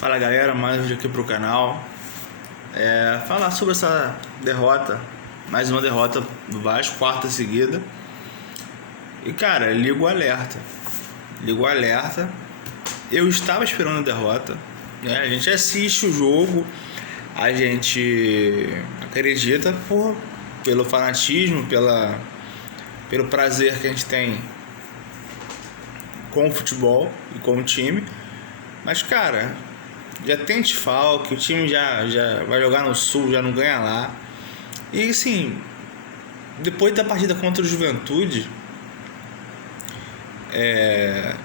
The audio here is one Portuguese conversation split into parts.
Fala galera, mais um vídeo aqui pro canal. Falar sobre essa derrota, mais uma derrota do Vasco, quarta seguida. E cara, ligo o alerta. Eu estava esperando a derrota, né? A gente assiste o jogo, a gente acredita pelo fanatismo, pelo prazer que a gente tem com o futebol e com o time. Mas cara, já tem desfalque, o time já vai jogar no Sul, já não ganha lá. E assim, depois da partida contra o Juventude,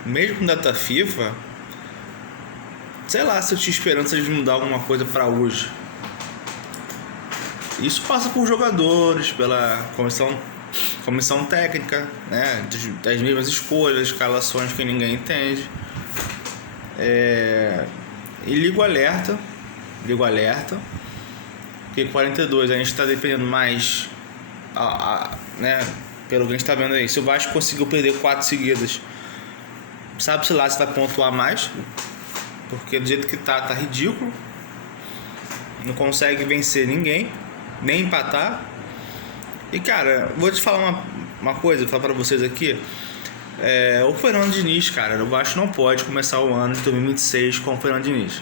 mesmo com data FIFA, sei lá se eu tinha esperança de mudar alguma coisa para hoje. Isso passa por jogadores, pela comissão técnica, né, das mesmas escolhas, escalações que ninguém entende. E ligo alerta, porque 42 a gente está dependendo mais, né, pelo que a gente está vendo aí. Se o Vasco conseguiu perder 4 seguidas, sabe-se lá se vai pontuar mais, porque do jeito que tá ridículo, não consegue vencer ninguém, nem empatar. E cara, vou te falar uma coisa, vou falar para vocês aqui. O Fernando Diniz, cara, o Vasco não pode começar o ano de 2026 com o Fernando Diniz.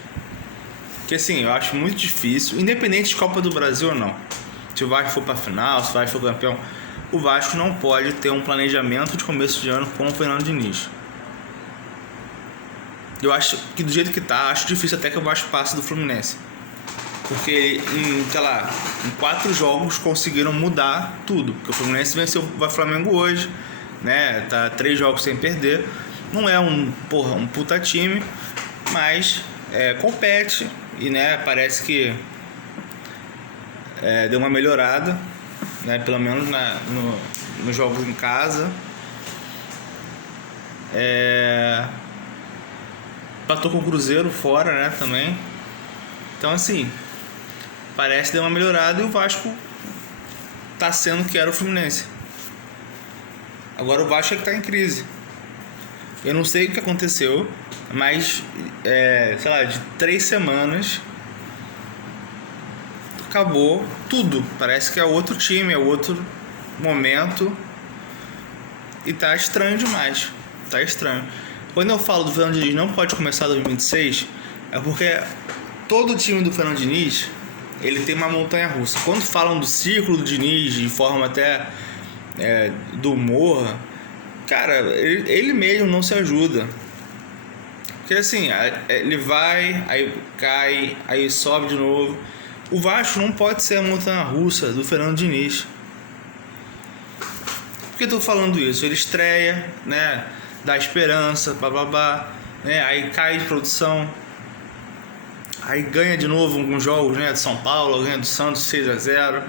Porque assim, eu acho muito difícil, independente de Copa do Brasil ou não. Se o Vasco for pra final, se o Vasco for campeão, o Vasco não pode ter um planejamento de começo de ano com o Fernando Diniz. Eu acho que do jeito que tá, acho difícil até que o Vasco passe do Fluminense. Porque em 4 jogos conseguiram mudar tudo. Porque o Fluminense venceu o Flamengo hoje, né? Tá 3 jogos sem perder. Não é um puta time, mas compete e, né, parece que deu uma melhorada, né? Pelo menos nos jogos em casa. Empatou com o Cruzeiro fora, né, também. Então assim, parece que deu uma melhorada e o Vasco tá sendo que era o Fluminense. Agora o Vasco é que tá em crise. Eu não sei o que aconteceu, mas sei lá, de 3 semanas acabou tudo. Parece que é outro time, é outro momento. E tá estranho demais. Tá estranho. Quando eu falo do Fernando Diniz não pode começar 2026, é porque todo time do Fernando Diniz, ele tem uma montanha russa. Quando falam do ciclo do Diniz, de forma até do humor, cara, ele mesmo não se ajuda. Porque assim, ele vai, aí cai, aí sobe de novo. O Vasco não pode ser a montanha russa do Fernando Diniz. Por que eu tô falando isso? Ele estreia, né, dá esperança, blá, né, aí cai de produção. Aí ganha de novo alguns jogos, né, de São Paulo, ganha do Santos 6-0,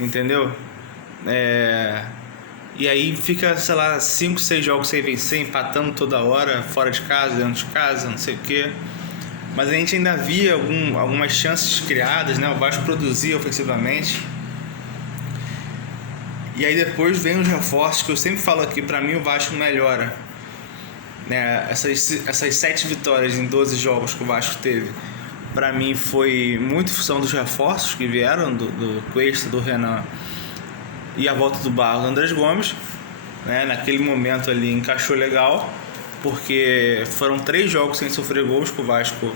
entendeu? E aí fica, sei lá, 5, 6 jogos sem vencer, empatando toda hora, fora de casa, dentro de casa, não sei o quê. Mas a gente ainda via algumas chances criadas, né? O Vasco produzia ofensivamente. E aí depois vem os reforços, que eu sempre falo aqui, pra mim o Vasco melhora, né? Essas 7 vitórias em 12 jogos que o Vasco teve, pra mim foi muito função dos reforços que vieram, do Cuesta, do Renan, e a volta do Barros, do Andrés Gomes, né? Naquele momento ali encaixou legal, porque foram 3 jogos sem sofrer gols que o Vasco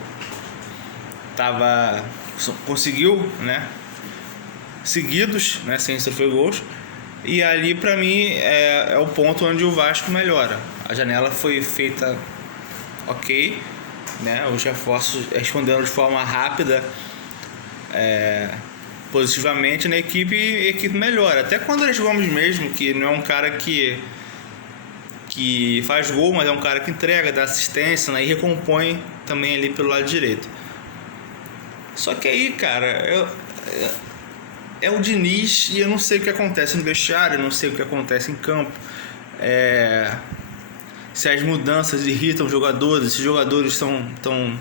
conseguiu, né, seguidos, né, sem sofrer gols. E ali pra mim é o ponto onde o Vasco melhora. A janela foi feita ok, né? Os reforços responderam de forma rápida, positivamente na equipe, e a equipe melhora. Até quando o Andrés Gomes mesmo, que não é um cara que faz gol, mas é um cara que entrega, dá assistência, né, e recompõe também ali pelo lado direito. Só que aí, cara, é o Diniz e eu não sei o que acontece no vestiário, eu não sei o que acontece em campo. Se as mudanças irritam os jogadores, se os jogadores estão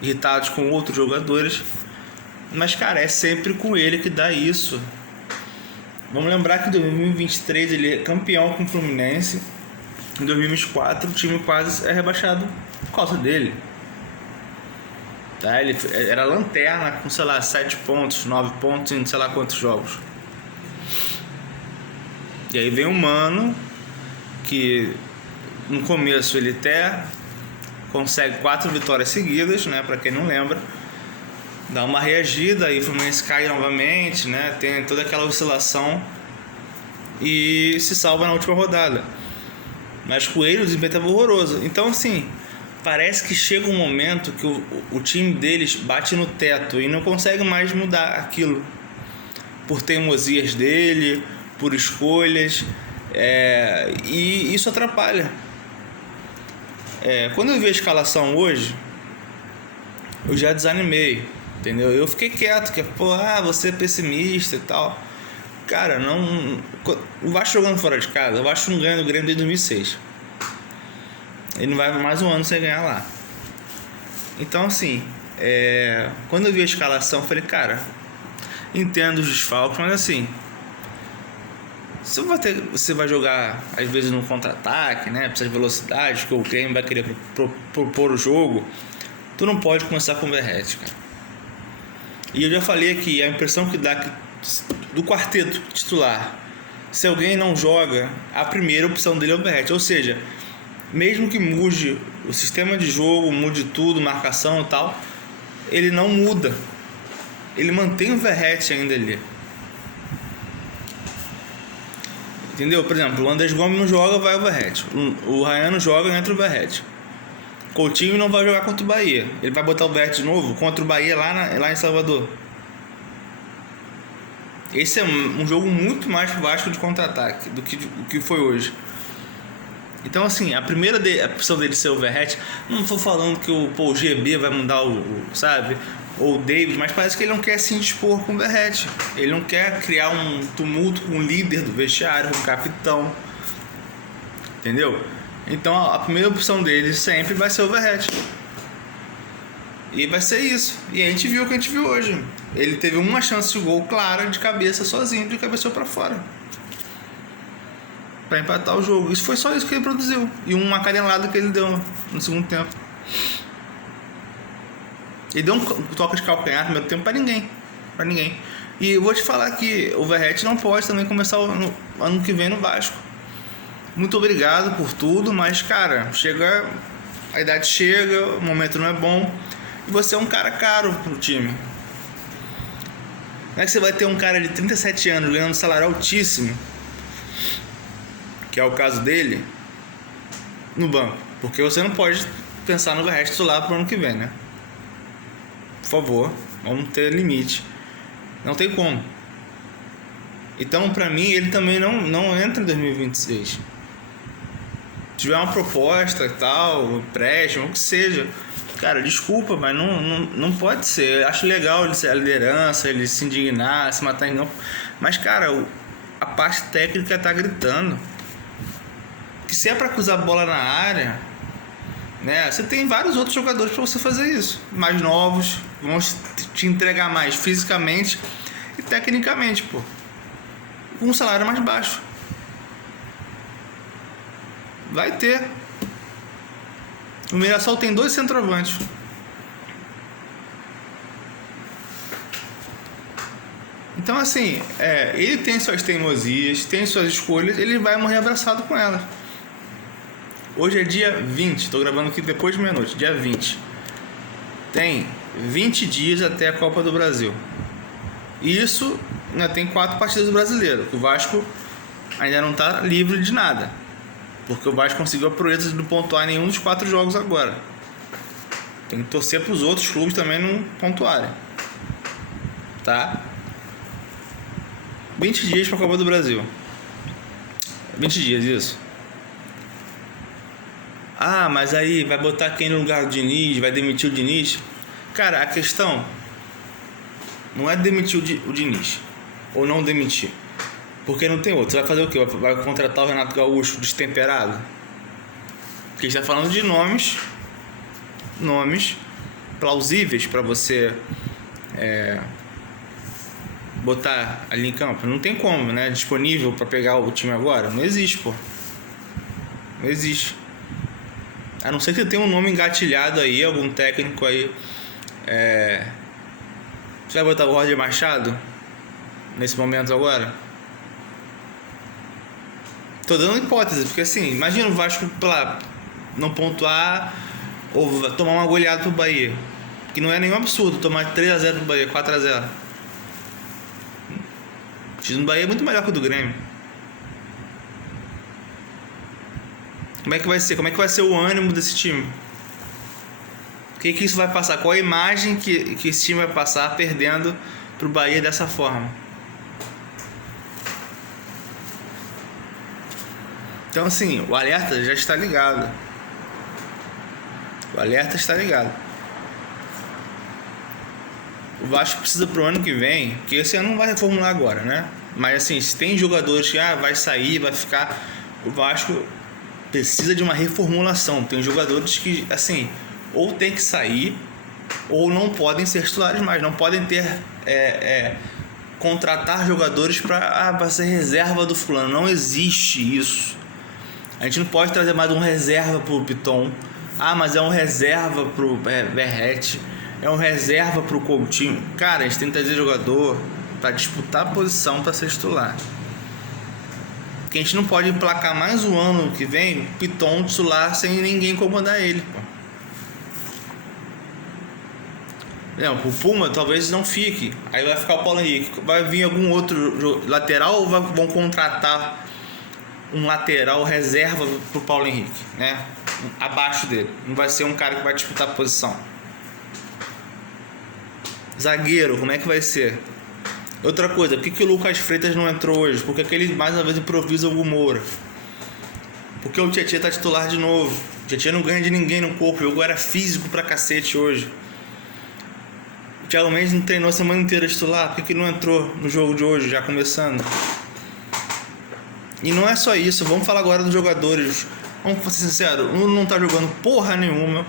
irritados com outros jogadores. Mas, cara, é sempre com ele que dá isso. Vamos lembrar que em 2023 ele é campeão com o Fluminense. Em 2024 o time quase é rebaixado por causa dele. Tá? Ele era lanterna com, sei lá, 7 pontos, 9 pontos em sei lá quantos jogos. E aí vem um mano que no começo ele até consegue 4 vitórias seguidas, né? Pra quem não lembra, dá uma reagida, aí o Fluminense cai novamente, né? Tem toda aquela oscilação e se salva na última rodada. Mas com ele o desempenho estava horroroso. Então, assim, parece que chega um momento que o time deles bate no teto e não consegue mais mudar aquilo. Por teimosias dele, por escolhas, e isso atrapalha. Quando eu vi a escalação hoje, eu já desanimei, entendeu? Eu fiquei quieto, que você é pessimista e tal. Cara, não. O Vasco jogando fora de casa, o Vasco não ganha do Grêmio desde 2006. Ele não vai mais um ano sem ganhar lá. Então, assim, quando eu vi a escalação, eu falei, cara, entendo os desfalques, mas assim, você vai jogar às vezes no contra-ataque, né? Precisa de velocidade, que o Grêmio vai querer propor o jogo. Tu não pode começar com o Verratti, cara. E eu já falei aqui, a impressão que dá do quarteto titular, se alguém não joga, a primeira opção dele é o Verratti. Ou seja, mesmo que mude o sistema de jogo, mude tudo, marcação e tal, ele não muda. Ele mantém o Verratti ainda ali. Entendeu? Por exemplo, o Andrés Gomes não joga, vai o Verratti. O Ryan não joga, entra o Verratti. Coutinho não vai jogar contra o Bahia. Ele vai botar o Verratti de novo contra o Bahia lá em Salvador. Esse é um jogo muito mais Vasco de contra-ataque do que foi hoje. Então, assim, a primeira opção dele ser o Verratti, não estou falando que o GB vai mudar sabe? Ou o David, mas parece que ele não quer se indispor com o Verratti. Ele não quer criar um tumulto com o líder do vestiário, com o capitão. Entendeu? Então a primeira opção dele sempre vai ser o Verratti. E vai ser isso. E a gente viu o que a gente viu hoje. Ele teve uma chance de gol clara de cabeça sozinho, de cabeceou pra fora, pra empatar o jogo. Isso foi só isso que ele produziu. E uma canelada que ele deu no segundo tempo. Ele deu um toque de calcanhar no primeiro tempo pra ninguém. E eu vou te falar que o Verratti não pode também começar no ano que vem no Vasco. Muito obrigado por tudo, mas cara, a idade chega, o momento não é bom. E você é um cara caro pro time. Não é que você vai ter um cara de 37 anos ganhando um salário altíssimo, que é o caso dele, no banco. Porque você não pode pensar no resto lá pro ano que vem, né? Por favor, vamos ter limite. Não tem como. Então, pra mim, ele também não entra em 2026. Se tiver uma proposta e tal, empréstimo, o que seja, cara, desculpa, mas não pode ser. Eu acho legal ele ser a liderança, ele se indignar, se matar em campo. Mas, cara, a parte técnica tá gritando que se é pra cruzar a bola na área, né? Você tem vários outros jogadores pra você fazer isso. Mais novos, vão te entregar mais fisicamente e tecnicamente, pô. Com um salário mais baixo. Vai ter. O Mirassol tem 2 centroavantes. Então, assim, ele tem suas teimosias, tem suas escolhas, ele vai morrer abraçado com elas. Hoje é dia 20, estou gravando aqui depois de meia-noite, dia 20. Tem 20 dias até a Copa do Brasil. E isso, né, tem 4 partidas do Brasileiro. O Vasco ainda não está livre de nada, porque o Vasco conseguiu a proeza de não pontuar nenhum dos 4 jogos agora. Tem que torcer para os outros clubes também não pontuarem. Tá? 20 dias para a Copa do Brasil. 20 dias, isso. Ah, mas aí vai botar quem no lugar do Diniz? Vai demitir o Diniz? Cara, a questão não é demitir o Diniz ou não demitir, porque não tem outro. Você vai fazer o quê? Vai contratar o Renato Gaúcho destemperado? Porque a gente está falando de nomes plausíveis para você botar ali em campo. Não tem como, né? Disponível para pegar o time agora? Não existe, pô. Não existe. A não ser que tenha um nome engatilhado aí, algum técnico aí Você vai botar o Roger Machado nesse momento agora? Tô dando hipótese, porque assim, imagina o Vasco não pontuar ou tomar uma goleada pro Bahia. Que não é nenhum absurdo tomar 3x0 pro Bahia, 4x0. O time do Bahia é muito melhor que o do Grêmio. Como é que vai ser? Como é que vai ser o ânimo desse time? O que isso vai passar? Qual a imagem que esse time vai passar perdendo pro Bahia dessa forma? Então assim, o alerta já está ligado. O alerta está ligado. O Vasco precisa pro ano que vem, que esse ano não vai reformular agora, né? Mas assim, se tem jogadores que vai sair, vai ficar, o Vasco precisa de uma reformulação. Tem jogadores que, assim, ou tem que sair ou não podem ser titulares mais. Não podem ter contratar jogadores para ser reserva do fulano. Não existe isso. A gente não pode trazer mais um reserva pro Piton. Mas é um reserva pro Verratti. É um reserva pro Coutinho. Cara, a gente tem que trazer jogador para disputar a posição para ser titular. Porque a gente não pode emplacar mais um ano que vem Piton titular sem ninguém comandar ele. Não, o Puma talvez não fique. Aí vai ficar o Paulo Henrique. Vai vir algum outro lateral ou vão contratar um lateral reserva pro Paulo Henrique, né? Abaixo dele. Não vai ser um cara que vai disputar a posição. Zagueiro, como é que vai ser? Outra coisa, por que o Lucas Freitas não entrou hoje? Porque ele mais uma vez improvisa o Hugo Moura. Porque o Tietê tá titular de novo. O Tietê não ganha de ninguém no corpo. O jogo era físico pra cacete hoje. O Thiago Mendes não treinou a semana inteira titular. Por que ele não entrou no jogo de hoje, já começando? E não é só isso. Vamos falar agora dos jogadores. Vamos ser sinceros. Um não tá jogando porra nenhuma.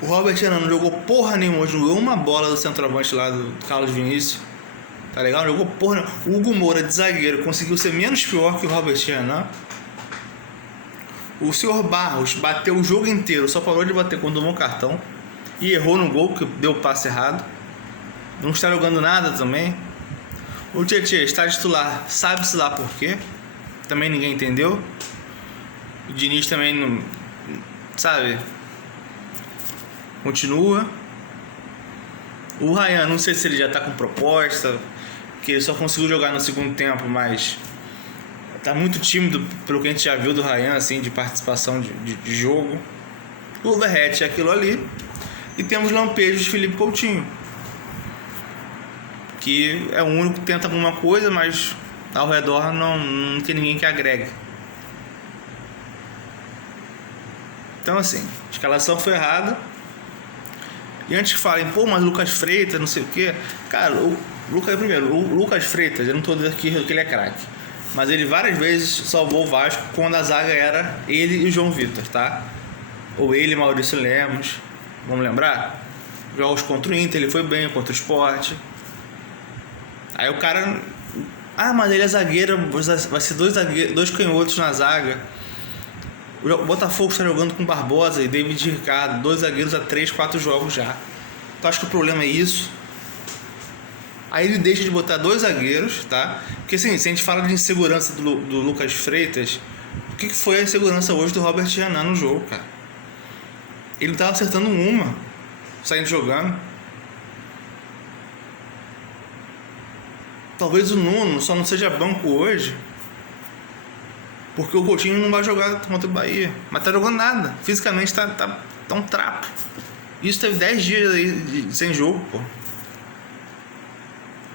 O Robert Renan não jogou porra nenhuma hoje. Jogou uma bola do centroavante lá do Carlos Vinícius. Tá legal? Não jogou porra nenhuma. O Hugo Moura de zagueiro conseguiu ser menos pior que o Robert Renan. O senhor Barros bateu o jogo inteiro. Só parou de bater quando tomou cartão. E errou no gol, porque deu o passe errado. Não está jogando nada também. O Tietê está titular, sabe-se lá por quê. Também ninguém entendeu. O Diniz também não, sabe, continua. O Ryan, não sei se ele já está com proposta, que ele só conseguiu jogar no segundo tempo, mas tá muito tímido pelo que a gente já viu do Ryan, assim, de participação de jogo. O Verratti é aquilo ali. E temos lampejos de Felipe Coutinho, que é o único que tenta alguma coisa, mas ao redor não tem ninguém que agregue. Então assim, a escalação foi errada. E antes que falem, mas Lucas Freitas, não sei o que. Cara, o Lucas Freitas, eu não tô dizendo que ele é craque, mas ele várias vezes salvou o Vasco quando a zaga era ele e o João Vitor, tá? Ou ele e Maurício Lemos. Vamos lembrar? Jogos contra o Inter, ele foi bem, contra o Sport. Aí o cara... mas ele é zagueiro, vai ser dois canhotos na zaga. O Botafogo está jogando com Barbosa e David Ricardo, 2 zagueiros há 3, 4 jogos já. Então acho que o problema é isso. Aí ele deixa de botar 2 zagueiros, tá? Porque assim, se a gente fala de insegurança do Lucas Freitas, o que foi a insegurança hoje do Robert Renan no jogo, cara? Ele não estava acertando uma, saindo jogando. Talvez o Nuno só não seja banco hoje porque o Coutinho não vai jogar contra o Bahia. Mas tá jogando nada. Fisicamente tá um trapo. Isso teve 10 dias aí sem jogo, pô.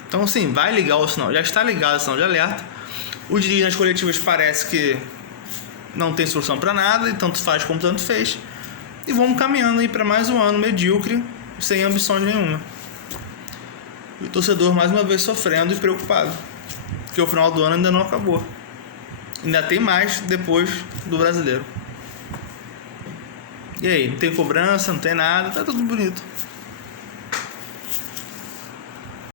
Então assim, vai ligar o sinal. Já está ligado o sinal de alerta. O Diniz nas coletivas parece que não tem solução para nada. E tanto faz como tanto fez. E vamos caminhando aí para mais um ano medíocre, sem ambições nenhuma. E o torcedor mais uma vez sofrendo e preocupado, porque o final do ano ainda não acabou. Ainda tem mais depois do Brasileiro. E aí, não tem cobrança, não tem nada, tá tudo bonito.